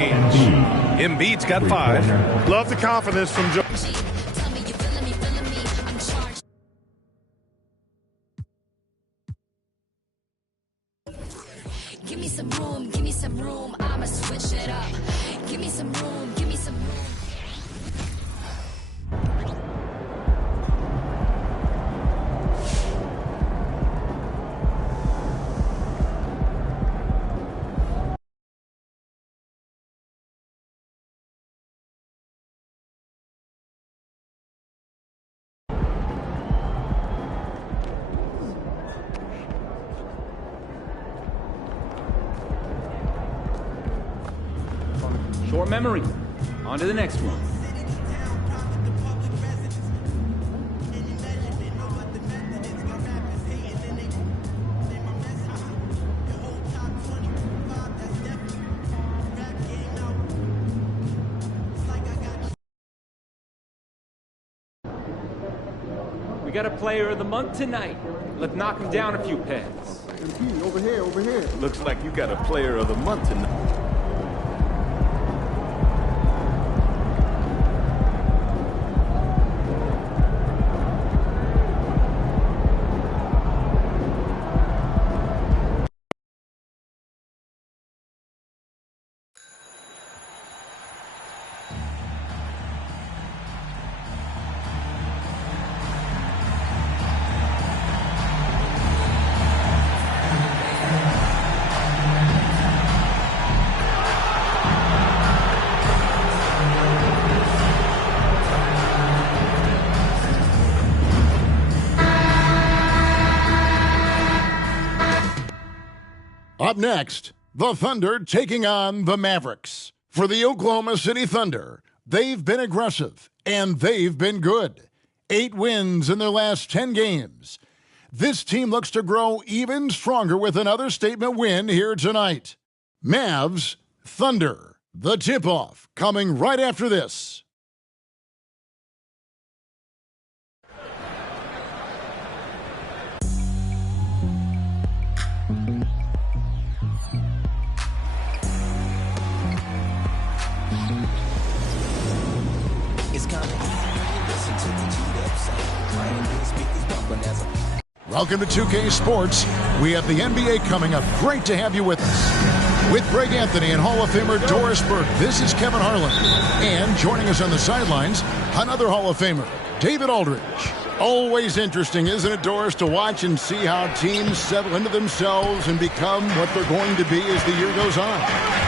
Embiid's got 5. Love the confidence from Joe. Give me some room, I'ma switch it up. Give me some room, give me some room. Short memory. On to the next one. We got a player of the month tonight. Let's knock him down a few pegs. MP, over here, over here. Looks like you got a player of the month tonight. Up next, the Thunder taking on the Mavericks. For the Oklahoma City Thunder, they've been aggressive, and they've been good. 8 wins in their last 10 games. This team looks to grow even stronger with another statement win here tonight. Mavs, Thunder. The tip-off coming right after this. Welcome to 2K Sports. We have the NBA coming up. Great to have you with us. With Greg Anthony and Hall of Famer Doris Burke, this is Kevin Harlan. And joining us on the sidelines, another Hall of Famer, David Aldridge. Always interesting, isn't it, Doris, to watch and see how teams settle into themselves and become what they're going to be as the year goes on.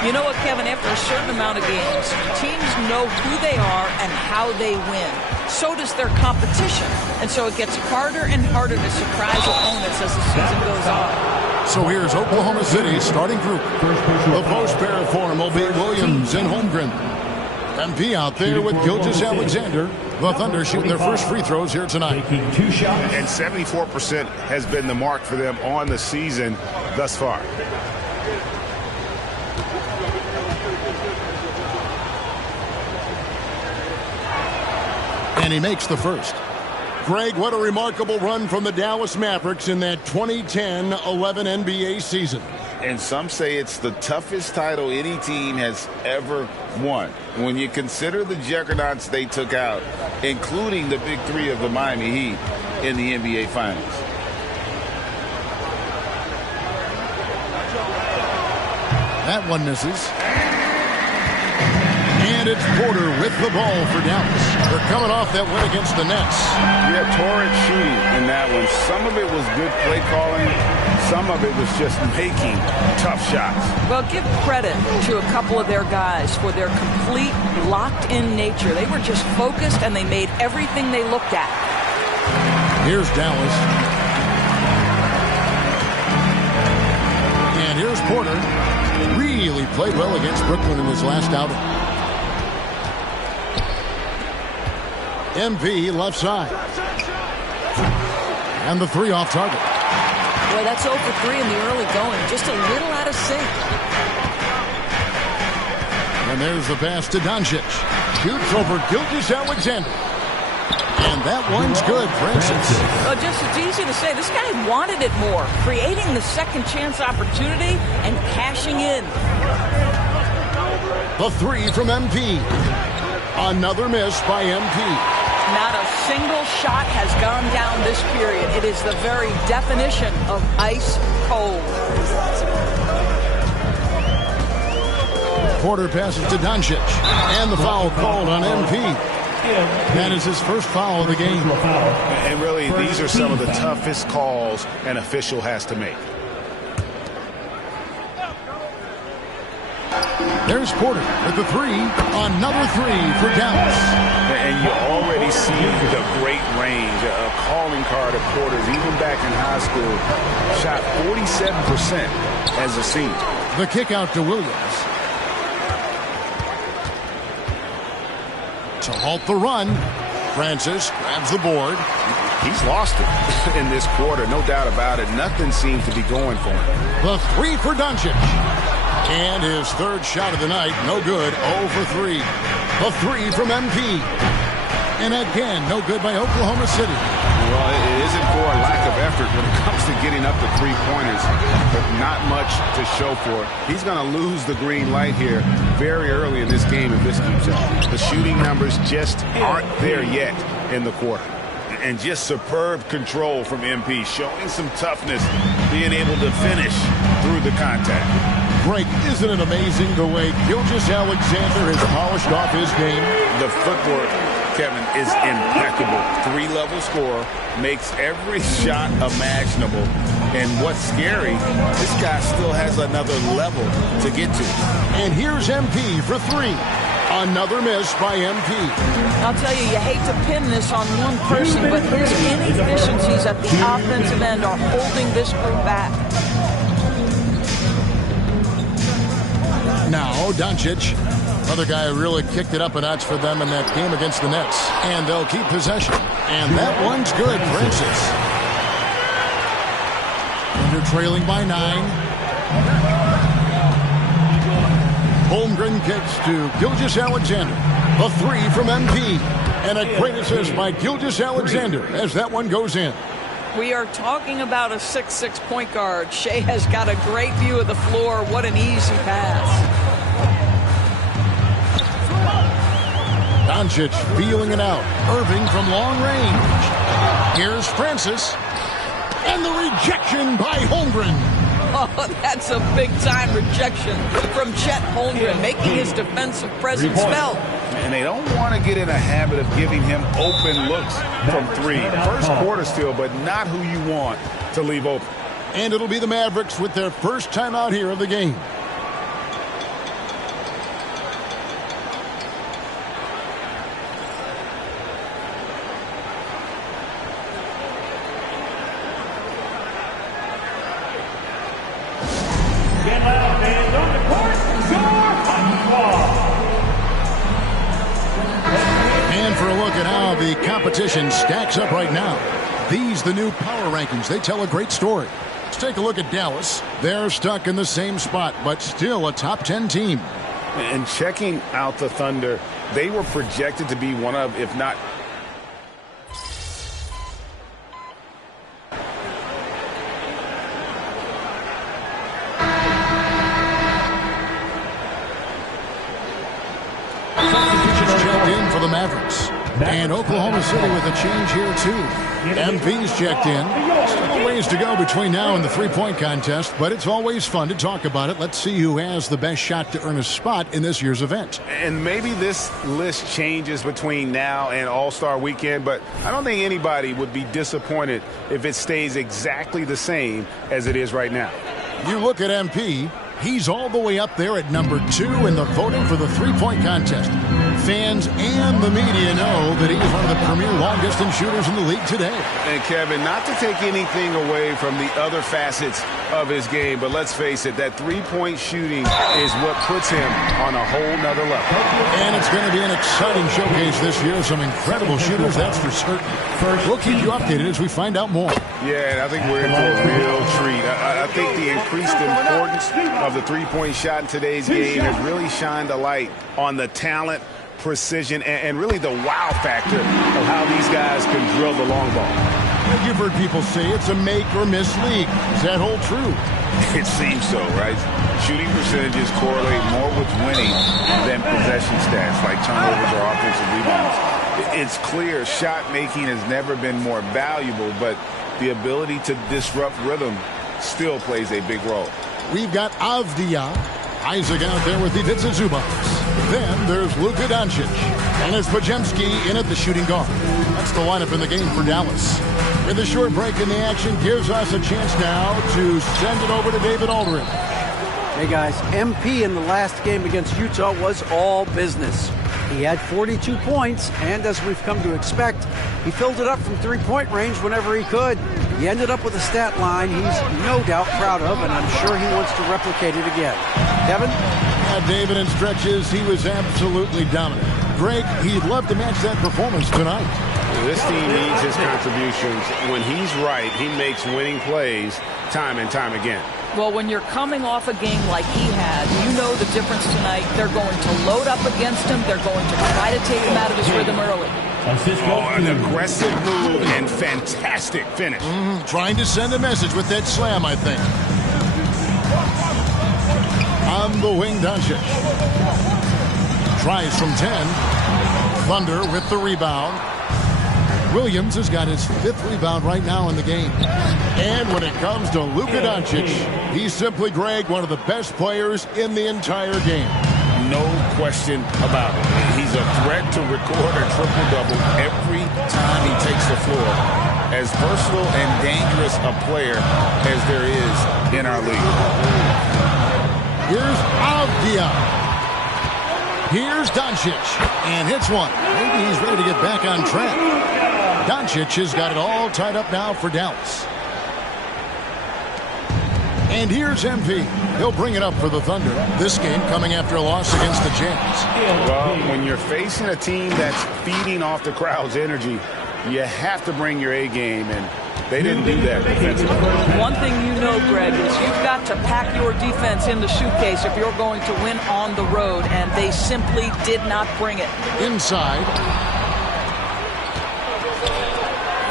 You know what, Kevin? After a certain amount of games, teams know who they are and how they win. So does their competition. And so it gets harder and harder to surprise opponents as the season goes on. So here's Oklahoma City's starting group. The post pair form will be Williams and Holmgren. MP out there with Gilgeous-Alexander. The Thunder shooting their first free throws here tonight. And 74% has been the mark for them on the season thus far. And he makes the first. Greg, what a remarkable run from the Dallas Mavericks in that 2010-11 NBA season. And some say it's the toughest title any team has ever won. When you consider the juggernauts they took out, including the big three of the Miami Heat in the NBA Finals. That one misses. And it's Porter with the ball for Dallas. They're coming off that win against the Nets. Yeah, torrid shooting in that one. Some of it was good play calling. Some of it was just making tough shots. Well, give credit to a couple of their guys for their complete locked-in nature. They were just focused, and they made everything they looked at. Here's Dallas. And here's Porter. Really played well against Brooklyn in his last outing. MV left side. And the three off target. Boy, that's 0 for 3 in the early going. Just a little out of sync. And there's the pass to Doncic. Shoots over Gilgeous-Alexander. And that one's good, Francis. Well, just it's easy to say. This guy wanted it more. Creating the second chance opportunity and cashing in. The three from MP. Another miss by MP. Not a single shot has gone down this period. It is the very definition of ice cold. Porter passes to Doncic. And the foul called on MP. That is his first foul of the game. And really, these are some of the toughest calls an official has to make. There's Porter with the three. Another three for Dallas. And you already see the great range, a calling card of Porter's. Even back in high school, shot 47% as a senior. The kick out to Williams. To halt the run, Francis grabs the board. He's lost it in this quarter, no doubt about it. Nothing seems to be going for him. The three for Doncic. And his third shot of the night, no good, 0 for 3. The three from MP. And again, no good by Oklahoma City. Well, it isn't for a lack of effort when it comes to getting up to three-pointers, but not much to show for it. He's going to lose the green light here very early in this game if this keeps up. The shooting numbers just aren't there yet in the quarter. And just superb control from MP, showing some toughness, being able to finish through the contact. Greg, isn't it amazing the way Gilgeous-Alexander has polished off his game? The footwork, Kevin, is impeccable. Three-level scorer, makes every shot imaginable. And what's scary, this guy still has another level to get to. And here's MP for three. Another miss by MP. I'll tell you, you hate to pin this on one person, but his inefficiencies at the offensive end are holding this group back. Now, Doncic, another guy who really kicked it up a notch for them in that game against the Nets. And they'll keep possession. And that one's good, Francis. Thunder trailing by 9. Holmgren kicks to Gilgeous-Alexander. A three from MP. And a great assist by Gilgeous-Alexander as that one goes in. We are talking about a 6'6" point guard. Shea has got a great view of the floor. What an easy pass. Doncic feeling it out. Irving from long range. Here's Francis. And the rejection by Holmgren. Oh, that's a big-time rejection from Chet Holmgren, making his defensive presence felt. And they don't want to get in a habit of giving him open looks from three. First quarter still, but not who you want to leave open. And it'll be the Mavericks with their first time out here of the game. And for a look at how the competition stacks up right now. These, the new power rankings, they tell a great story. Let's take a look at Dallas. They're stuck in the same spot, but still a top 10 team. And checking out the Thunder, they were projected to be one of, if not for the Mavericks. And Oklahoma City with a change here, too. MP's checked in. Still a ways to go between now and the three-point contest, but it's always fun to talk about it. Let's see who has the best shot to earn a spot in this year's event. And maybe this list changes between now and All-Star Weekend, but I don't think anybody would be disappointed if it stays exactly the same as it is right now. You look at MP, he's all the way up there at number 2 in the voting for the three-point contest. Fans and the media know that he's one of the premier long-distance shooters in the league today. And Kevin, not to take anything away from the other facets of his game, but let's face it, that three-point shooting is what puts him on a whole nother level. And it's going to be an exciting showcase this year. Some incredible shooters, that's for certain. We'll keep you updated as we find out more. Yeah, and I think we're in for a real treat. I think the increased importance of the three-point shot in today's game has really shined a light on the talent, precision, and really the wow factor of how these guys can drill the long ball. You've heard people say it's a make or miss league. Does that hold true? It seems so, right? shooting percentages correlate more with winning than possession stats like turnovers or offensive rebounds. It's clear shot making has never been more valuable, but the ability to disrupt rhythm still plays a big role. We've got Avdia. Isaac out there with Ivica Zubac. Then there's Luka Doncic. And it's Pajemski in at the shooting guard. That's the lineup in the game for Dallas. With a short break in the action, gives us a chance now to send it over to David Aldridge. Hey guys, MP in the last game against Utah was all business. He had 42 points, and as we've come to expect, he filled it up from three-point range whenever he could. He ended up with a stat line he's no doubt proud of, and I'm sure he wants to replicate it again. Kevin? Yeah, David, in stretches, he was absolutely dominant. Greg, he'd love to match that performance tonight. This team needs his contributions. When he's right, he makes winning plays time and time again. Well, when you're coming off a game like he had, you know the difference tonight. They're going to load up against him. They're going to try to take him out of his rhythm early. Oh, an aggressive move and fantastic finish. Trying to send a message with that slam, I think. On the wing, Doncic. Tries from 10. Thunder with the rebound. Williams has got his 5th rebound right now in the game. And when it comes to Luka Doncic, he's simply, Greg, one of the best players in the entire game. No question about it. He's a threat to record a triple-double every time he takes the floor. As versatile and dangerous a player as there is in our league. Here's Avdia. Here's Doncic. And hits one. Maybe he's ready to get back on track. Doncic has got it all tied up now for Dallas. And here's MP. He'll bring it up for the Thunder. This game coming after a loss against the Jazz. Well, when you're facing a team that's feeding off the crowd's energy, you have to bring your A game, and they didn't do that defensively. One thing you know, Greg, is you've got to pack your defense in the suitcase if you're going to win on the road, and they simply did not bring it. Inside.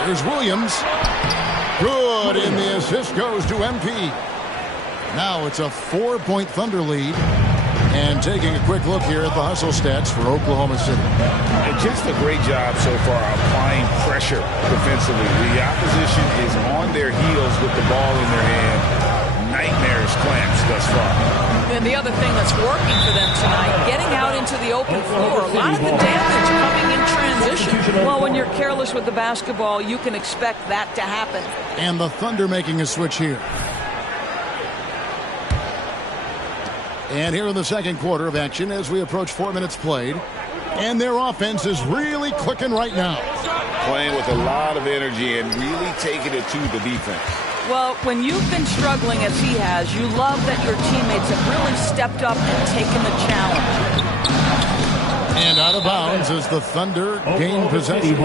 There's Williams. Good, and the assist goes to MP. Now it's a 4-point Thunder lead. And taking a quick look here at the hustle stats for Oklahoma City. And just a great job so far applying pressure defensively. The opposition is on their heels with the ball in their hand. Nightmares clamps thus far. And the other thing that's working for them tonight, getting out into the open floor. A lot of the damage coming in transition. Well, when you're careless with the basketball, you can expect that to happen. And the Thunder making a switch here. And here in the second quarter of action as we approach 4 minutes played. And their offense is really clicking right now. Playing with a lot of energy and really taking it to the defense. Well, when you've been struggling as he has, you love that your teammates have really stepped up and taken the challenge. And out of bounds as the Thunder gain possession.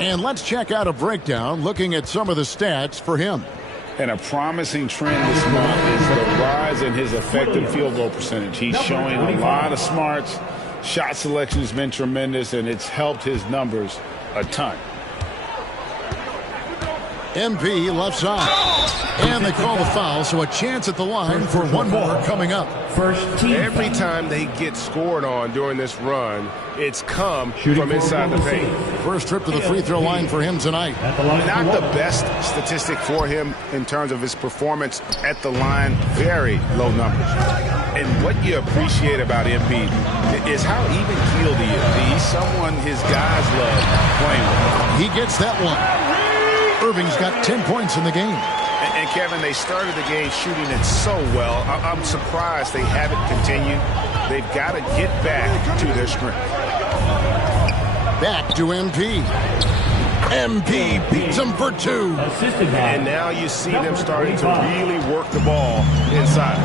And let's check out a breakdown looking at some of the stats for him. And a promising trend this month is the rise in his effective field goal percentage. He's showing a lot of smarts. Shot selection has been tremendous, and it's helped his numbers a ton. MP left side. And they call the foul, so a chance at the line for one more coming up. Every time they get scored on during this run, it's come from inside the paint. First trip to the free throw line for him tonight. Not the best statistic for him in terms of his performance at the line. Very low numbers. And what you appreciate about MP is how even-keeled he is. He's someone his guys love playing with. He gets that one. Irving's got 10 points in the game. And Kevin, they started the game shooting it so well. I'm surprised they haven't continued. They've got to get back to their strength. Back to MP. MP beats him for 2. And now you see them starting to really work the ball inside.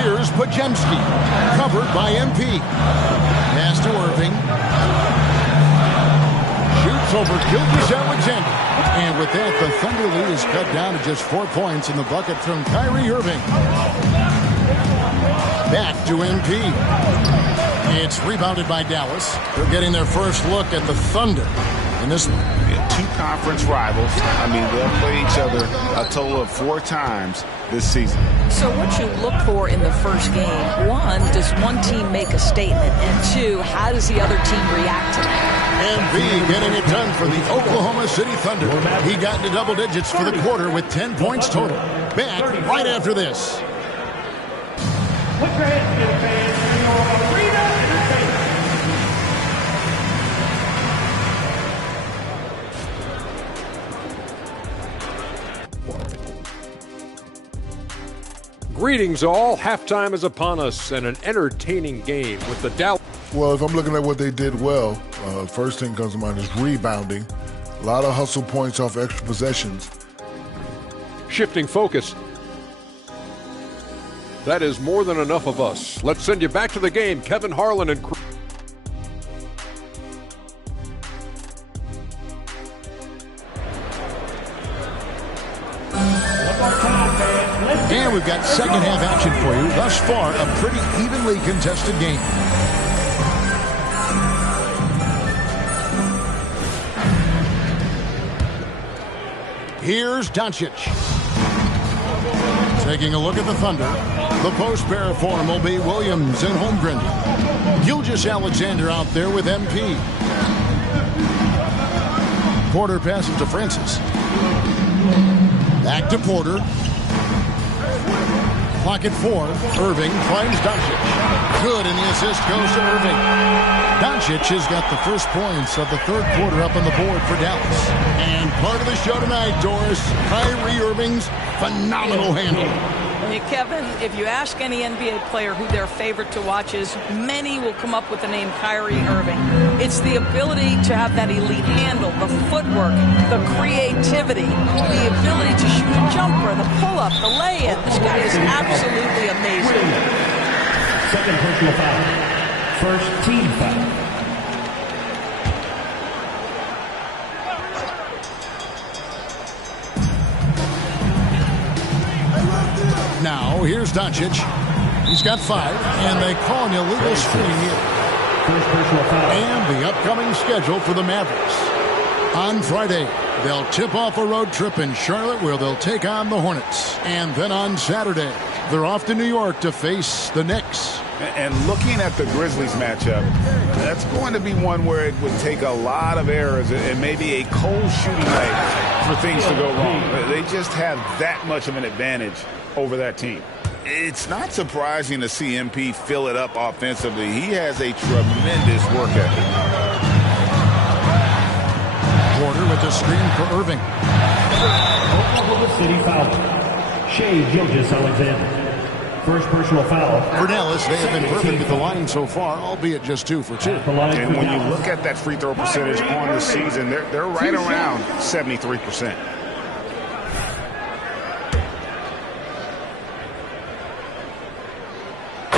Here's Pajemski, covered by MP. Pass to Irving. Shoots over Gilgeous-Alexander. And with that, the Thunder lead is cut down to just 4 points in the bucket from Kyrie Irving. Back to MP. It's rebounded by Dallas. They're getting their first look at the Thunder in this one. two conference rivals. I mean, they'll play each other a total of 4 times this season. So what you look for in the first game, one, does one team make a statement? And two, how does the other team react to that? MV getting it done for the Oklahoma City Thunder. He got into double digits for the quarter with 10 points total. Back right after this. Put your hands together, fans, for your arena entertainment. Greetings all. Halftime is upon us and an entertaining game with the Dallas. Well, if I'm looking at what they did well, first thing comes to mind is rebounding. A lot of hustle points off extra possessions. Shifting focus. That is more than enough of us. Let's send you back to the game. Kevin Harlan and And we've got second half action for you. Thus far, a pretty evenly contested game. Here's Doncic. Taking a look at the Thunder. The post pair form will be Williams and Holmgren. Gilgeous-Alexander out there with MP. Porter passes to Francis. Back to Porter. Clock at 4. Irving finds Doncic. Good, and the assist goes to Irving. Doncic has got the first points of the third quarter up on the board for Dallas. And part of the show tonight, Doris, Kyrie Irving's phenomenal handle. Hey, Kevin, if you ask any NBA player who their favorite to watch is, many will come up with the name Kyrie Irving. It's the ability to have that elite handle, the footwork, the creativity, the ability to shoot a jumper, the pull-up, the lay-in. This guy is absolutely amazing. Second personal foul. First team foul. Now, here's Doncic. He's got 5, and they call an illegal screen here. First personal foul. And the upcoming schedule for the Mavericks. On Friday, they'll tip off a road trip in Charlotte where they'll take on the Hornets. And then on Saturday, they're off to New York to face the Knicks. And looking at the Grizzlies matchup, that's going to be one where it would take a lot of errors and maybe a cold shooting night for things to go wrong. They just have that much of an advantage over that team. It's not surprising to see MP fill it up offensively. He has a tremendous work ethic. Porter with the screen for Irving. Oklahoma City foul. Shea Gilgeous-Alexander. First personal foul. For Dallas, they have been perfect at the line so far, albeit just 2 for 2. And when you look at that free throw percentage on the season, they're right around 73%.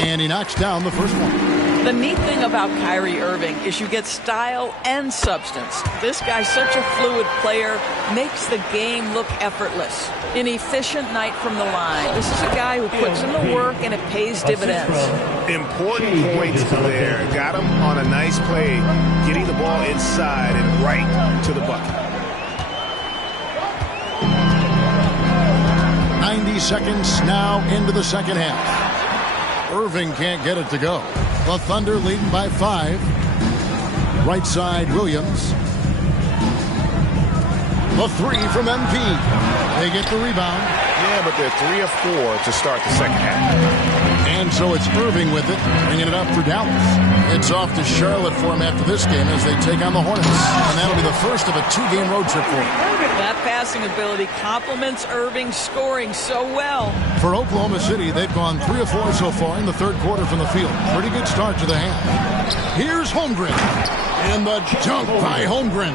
And he knocks down the first one. The neat thing about Kyrie Irving is you get style and substance. This guy's such a fluid player, makes the game look effortless. An efficient night from the line. This is a guy who puts in the work and it pays dividends. Important points there. Got him on a nice play, getting the ball inside and right to the bucket. 90 seconds now into the second half. Irving can't get it to go. The Thunder leading by 5. Right side, Williams. The 3 from MP. They get the rebound. Yeah, but they're 3 of 4 to start the second half. And so it's Irving with it, bringing it up for Dallas. It's off to Charlotte for him after this game as they take on the Hornets. And that'll be the first of a 2-game road trip for him. That passing ability complements Irving's scoring so well. For Oklahoma City, they've gone 3 of 4 so far in the third quarter from the field. Pretty good start to the half. Here's Holmgren. And the dunk by Holmgren.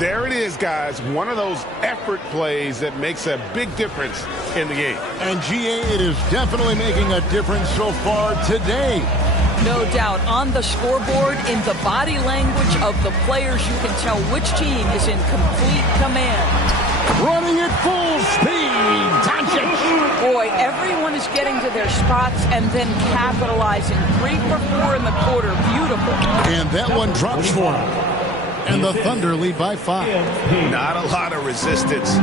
There it is, guys. One of those effort plays that makes a big difference in the game. And GA, it is definitely making a difference so far today. No doubt. On the scoreboard, in the body language of the players, you can tell which team is in complete command. Running at full speed, Doncic. Boy, everyone is getting to their spots and then capitalizing. 3 for 4 in the quarter. Beautiful. And that one drops for him. And the Thunder lead by 5. Not a lot of resistance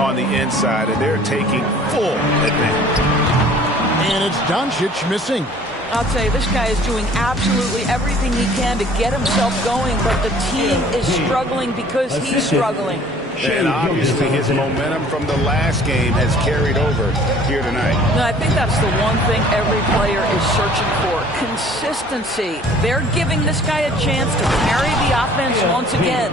on the inside, and they're taking full advantage. And it's Doncic missing. I'll tell you, this guy is doing absolutely everything he can to get himself going, but the team is struggling because he's struggling. And obviously his momentum from the last game has carried over here tonight. No, I think that's the one thing every player is searching for. Consistency. They're giving this guy a chance to carry the offense once again.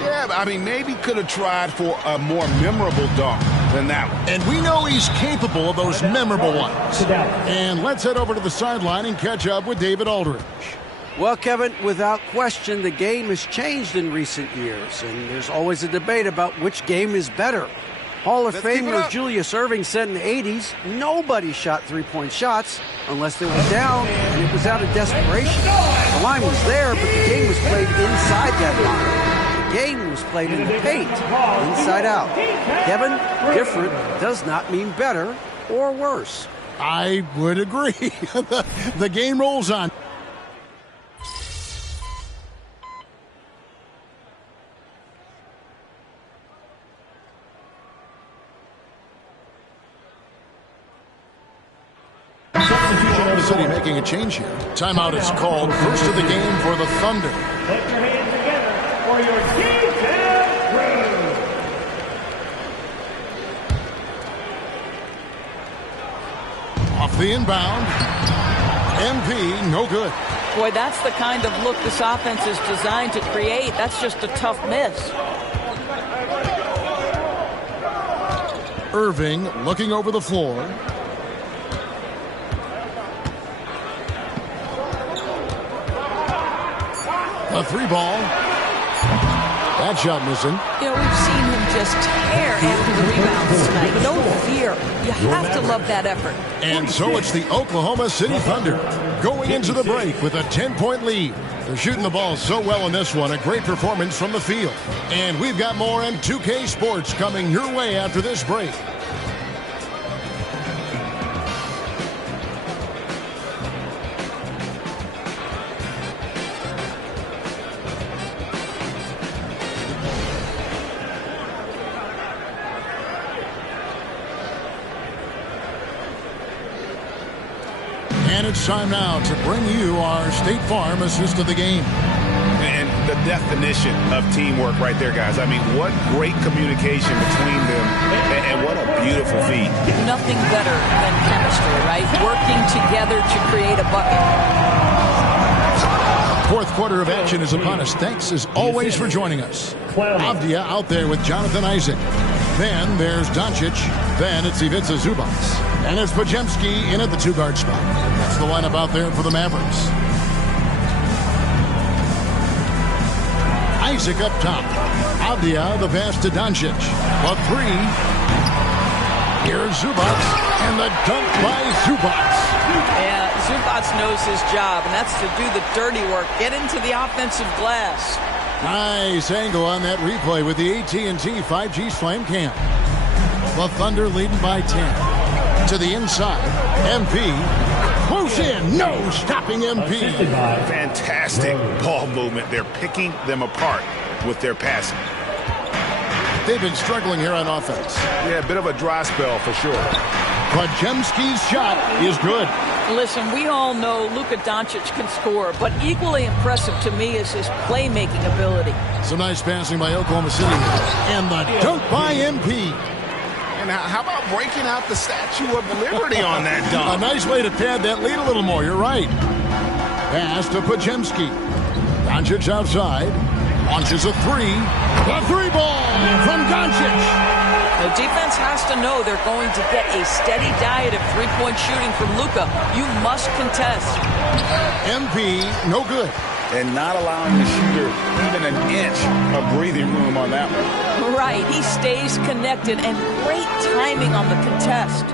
Yeah, I mean, maybe could have tried for a more memorable dunk than that one. And we know he's capable of those memorable ones. And let's head over to the sideline and catch up with David Aldridge. Well, Kevin, without question, the game has changed in recent years, and there's always a debate about which game is better. Hall of Famer Julius Erving said in the 80s, nobody shot three-point shots unless they were down, and it was out of desperation. The line was there, but the game was played inside that line. The game was played in the paint, inside out. Kevin, different does not mean better or worse. I would agree. The game rolls on. City making a change here. Timeout is called. First of the game for the Thunder. Put your hands together for your defense crew. Off the inbound. MP, no good. Boy, that's the kind of look this offense is designed to create. That's just a tough miss. Erving looking over the floor. A three ball. That shot missing. You know, we've seen him just tear after the rebounds tonight. No fear. You have to love that effort. And so it's the Oklahoma City Thunder going into the break with a 10-point lead. They're shooting the ball so well in this one. A great performance from the field. And we've got more M2K Sports coming your way after this break. And it's time now to bring you our State Farm assist of the game. And the definition of teamwork right there, guys. I mean, what great communication between them, and what a beautiful feat. Nothing better than chemistry, right? Working together to create a bucket. Fourth quarter of action is upon us. Thanks, as always, for joining us. Avdia out there with Jonathan Isaac. Then there's Doncic. Then it's Ivica Zubac. And it's Podziemski in at the two-guard spot. That's the lineup out there for the Mavericks. Isaac up top. Avdia, the pass to Doncic. A three. Here's Zubac. And the dunk by Zubac. Yeah, Zubac knows his job, and that's to do the dirty work. Get into the offensive glass. Nice angle on that replay with the AT&T 5G Slam Cam. The Thunder leading by 10. To the inside. MP. Close in. No stopping MP. Fantastic ball movement. They're picking them apart with their passing. They've been struggling here on offense. Yeah, a bit of a dry spell for sure. Podziemski's shot is good. Listen, we all know Luka Doncic can score, but equally impressive to me is his playmaking ability. Some nice passing by Oklahoma City. And the dunk by MP. And how about breaking out the Statue of Liberty on that dunk? A nice way to pad that lead a little more. You're right. Pass to Podziemski. Doncic outside. Launches a three. A three ball from Doncic. The defense has to know they're going to get a steady diet of three-point shooting from Luka. You must contest. MP, no good. And not allowing the shooter even an inch of breathing room on that one. Right, he stays connected, and great timing on the contest.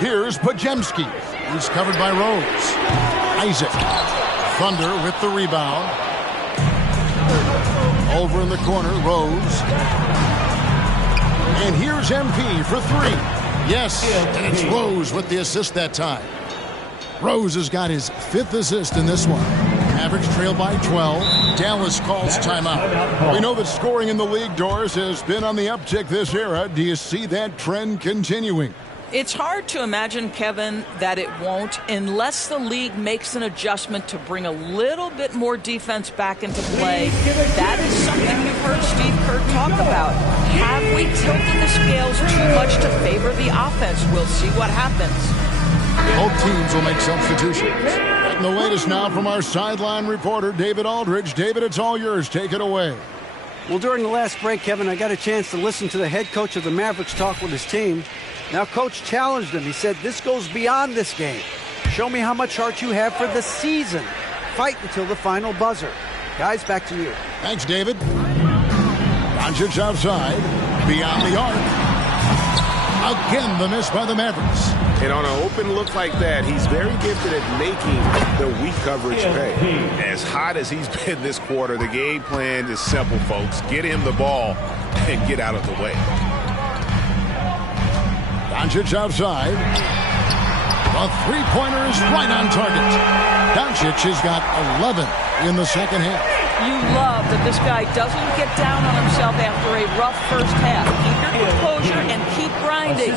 Here's Podziemski. He's covered by Rose. Isaac. Thunder with the rebound. Over in the corner, Rose. And here's MP for three. Yes, and it's Rose with the assist that time. Rose has got his fifth assist in this one. Mavericks trail by 12. Dallas calls timeout. We know that scoring in the league, Doris, has been on the uptick this era. Do you see that trend continuing? It's hard to imagine, Kevin, that it won't unless the league makes an adjustment to bring a little bit more defense back into play. That is something you've heard Steve Kerr talk about. Have we tilted the scales too much to favor the offense? We'll see what happens. Both teams will make substitutions. And the latest now from our sideline reporter, David Aldridge. David, it's all yours. Take it away. Well, during the last break, Kevin, I got a chance to listen to the head coach of the Mavericks talk with his team. Now, Coach challenged him. He said, this goes beyond this game. Show me how much heart you have for the season. Fight until the final buzzer. Guys, back to you. Thanks, David. Doncic outside, beyond the arc. Again, the miss by the Mavericks. And on an open look like that, he's very gifted at making the weak coverage pay. As hot as he's been this quarter, the game plan is simple, folks. Get him the ball and get out of the way. Doncic outside. The three-pointer is right on target. Doncic has got 11 in the second half. You love that this guy doesn't get down on himself after a rough first half. Keep your composure and keep grinding.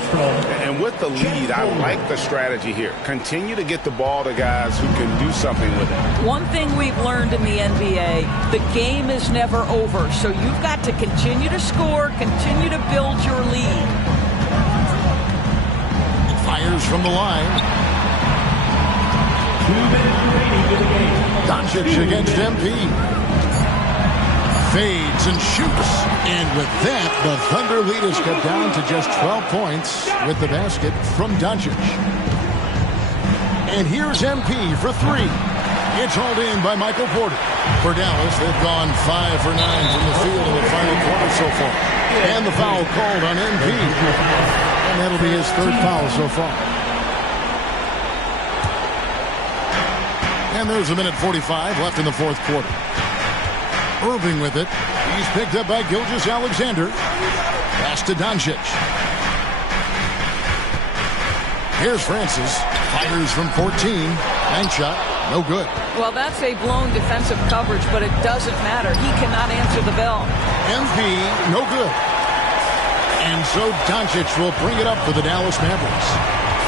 And with the lead, I like the strategy here. Continue to get the ball to guys who can do something with it. One thing we've learned in the NBA, the game is never over. So you've got to continue to score, continue to build your lead. Fires from the line. Doncic against MP. Fades and shoots. And with that, the Thunder lead is cut down to just 12 points with the basket from Doncic. And here's MP for three. It's hauled in by Michael Porter. For Dallas, they've gone 5 for 9 from the field in the final quarter so far. And the foul called on MP. And that'll be his third foul so far. And there's a minute 45 left in the fourth quarter. Irving with it. He's picked up by Gilgeous-Alexander. Pass to Doncic. Here's Francis. Fires from 14. Bank shot. No good. Well, that's a blown defensive coverage, but it doesn't matter. He cannot answer the bell. MP, no good. And so Doncic will bring it up for the Dallas Mavericks.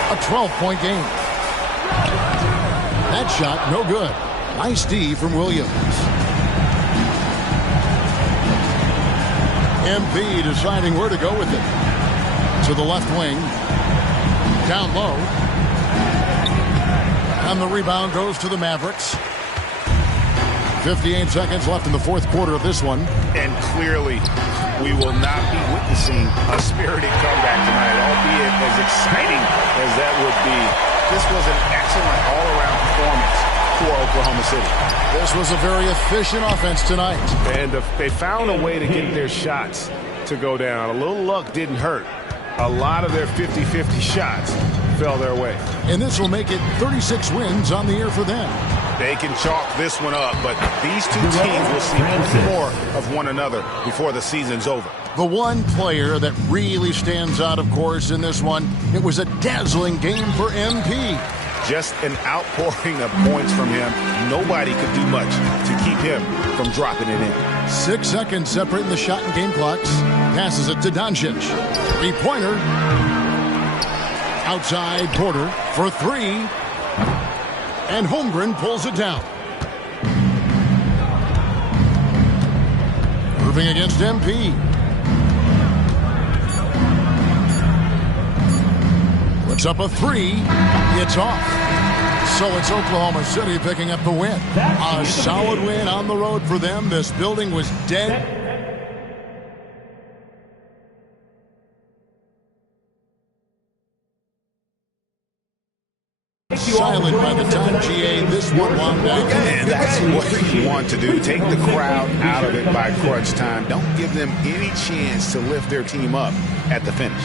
A 12-point game. That shot, no good. Nice D from Williams. MP deciding where to go with it. To the left wing. Down low. And the rebound goes to the Mavericks. 58 seconds left in the fourth quarter of this one. And clearly, we will not be witnessing a spirited comeback tonight, albeit as exciting as that would be. This was an excellent all-around performance for Oklahoma City. This was a very efficient offense tonight. And they found a way to get their shots to go down. A little luck didn't hurt. A lot of their 50-50 shots fell their way. And this will make it 36 wins on the year for them. They can chalk this one up, but these two teams will see more of one another before the season's over. The one player that really stands out, of course, in this one, it was a dazzling game for MP. Just an outpouring of points from him. Nobody could do much to keep him from dropping it in. 6 seconds separating the shot and game clocks. Passes it to Doncic. Three-pointer. Outside Porter for three. And Holmgren pulls it down. Irving against MP. Puts up a three. It's off. So it's Oklahoma City picking up the win. A solid win on the road for them. This building was dead. Silent by the time GA this one wound down. And that's what you want to do. Take the crowd out of it by crunch time. Don't give them any chance to lift their team up at the finish.